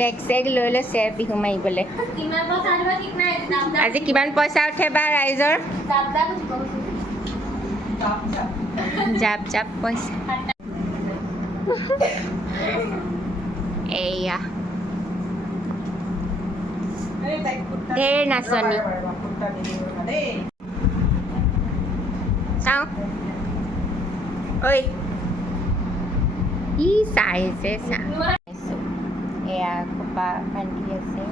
বেগ চেগ লৈ লৈছে বিহু মাৰিবলৈ আজি কিমান পইচা উঠে বা ৰাইজৰ জাপ জাপ পইচা এয়া ঢেৰ নাচনি চাওঁ ঐ ই চাইছে চাইছোঁ এয়া খোপা বান্ধি আছে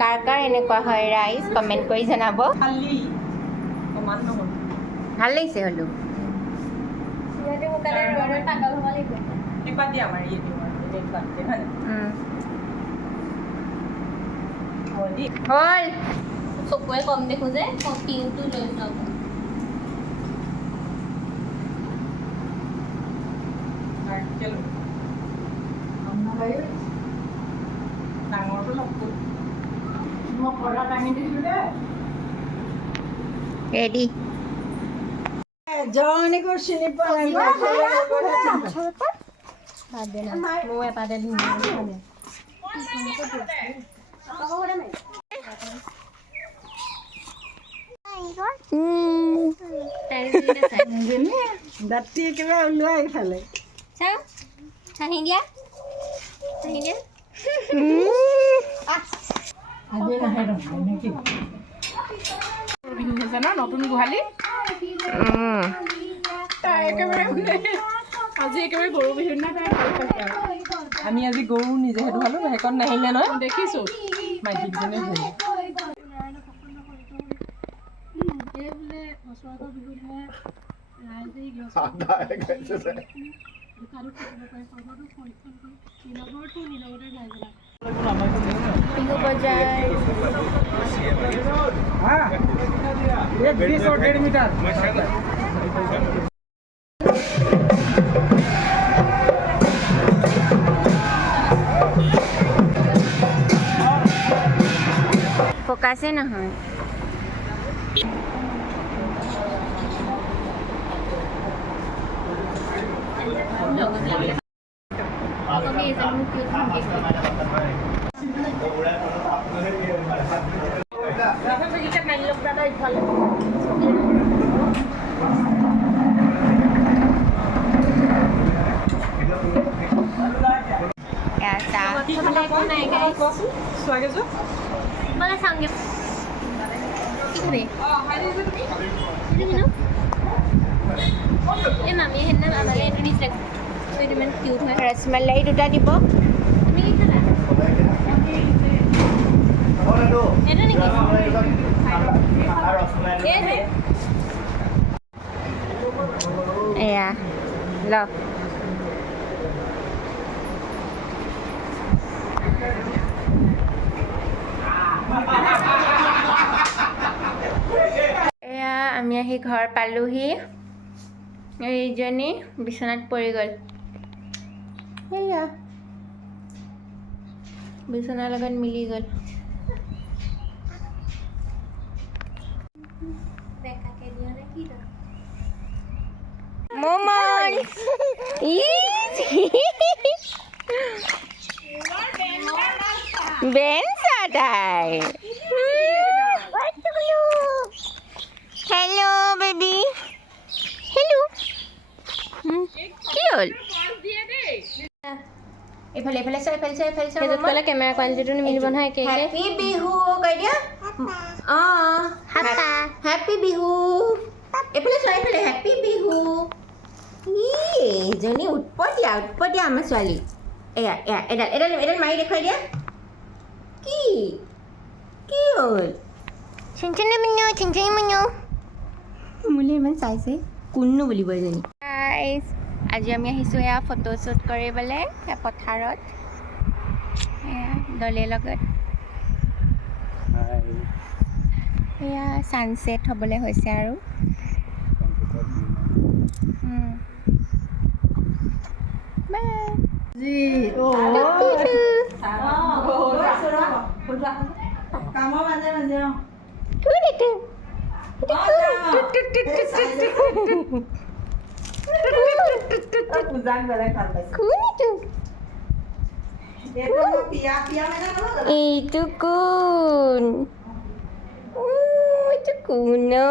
কাৰ কাৰ এনেকুৱা হয় ৰাইজ কমেণ্ট কৰি জনাব ভাল লাগিছে হ'লেও হ'ল চকুৱে কম দেখো যে পিংটো লৈ যাওঁ ডাঙৰটো লগটো মই পঢ়া দাঙি দিছোঁ দে ৰেডি জনীকো চিনি পোৱা নাই মই এপাতে দিম দাঁতি একেবাৰে ওলোৱা এইফালে চাওঁ হাঁহি দিয়া হাঁহি দিয়া আজি নাহে নেকি বিহু হৈছে ন নতুন গোহালি তাই একেবাৰে আজি একেবাৰে গৰু বিহুৰ দিনা তাই ভাল পাইছে আৰু আমি আজি গৰু নিজে সেইটো খালো সেইকণ নাহিলে নহয় দেখিছোঁ মাইকীকেইজনী ধৰি বিহু বজাৰ 20 और 1.5 मीटर ফকাছে নহয় मला सांगे किती এই মামীয়ে সেইদিনা আমালৈ এইটো দিছিলে এইটো ইমান কিউট হয় ৰসমলাই দুটা দিব তুমি কি খালা এইটো নেকি এয়া ল এয়া আমি আহি ঘৰ পালোহি এইজনী বিচনাত পৰি গ'ল এয়া বিচনাৰ লগত মিলি গ'ল বেকাকে দিয়া নে কি মোমল বেন সাদাই হেল্ল' বেবি হেল্ল' কি হ'ল এইফালে এইফালে চাই এইফালে চাই এইফালে চাই সেইটোত ক'লে কেমেৰা কোৱালিটিটো নিমিলিব নহয় একে একে হেপী বিহু কৈ দিয়া অঁ হেপী বিহু এইফালে চোৱা এইফালে হেপী বিহু এইজনী উৎপতীয়া আমাৰ ছোৱালী এয়া এয়া এডাল এডাল এডাল মাৰি দেখুৱাই দিয়া কি কি হ'ল চিঞ্চনি মুনু মোলৈ ইমান চাইছে কোননো বুলিব এজনী আজি আমি আহিছোঁ এয়া ফটোশ্বুট কৰিবলৈ পথাৰত এয়া দলেৰ লগত এয়া ছানছেট হ'বলৈ হৈছে আৰু কামৰ মাজে মাজে কোন itu kun itu kuno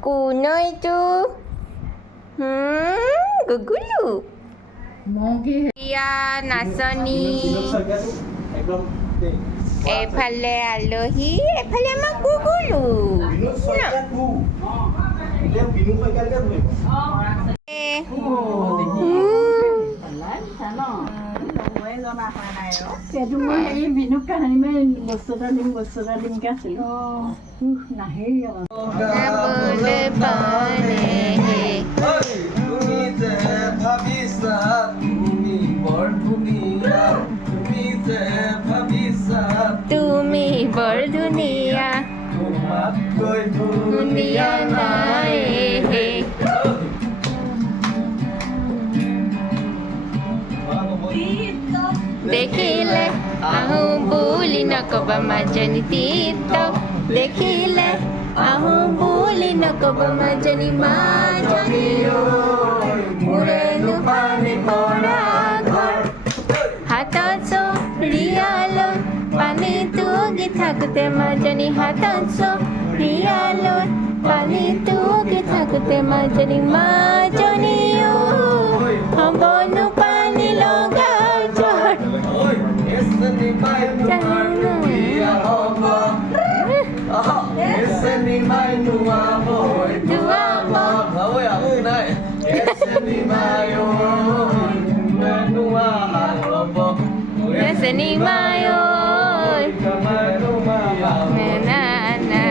kuno itu gugulu iya nasoni এফালে আলহী এফালে আমাৰ গুগুলো সেইটো মই এই বিনুক কাহানি মই বস্তু এটা দিমকে আছিলোঁ নাহেই তুমি যে ভাবিছা তুমি বৰ ধুনীয়া তুমি যে ভাবিছা তুমি বৰ ধুনীয়া তোমাতকৈ ধুনীয়া নাই দেখিলে আহো বুলি নকবা মাজনী তিত দেখিলে আহো বুলি নকবা মাজনী মাজনী মোৰেনো পানী পৰা ঘৰ হাতত চৰিয়ালৈ পানীটো গি থাকোঁতে মাজনী হাতত চৰিয়ালৈ পানীটো গি থাকোঁতে মাজনী মাজনী হ'বনো পানী লগা জ্বৰ Seni mayo na na na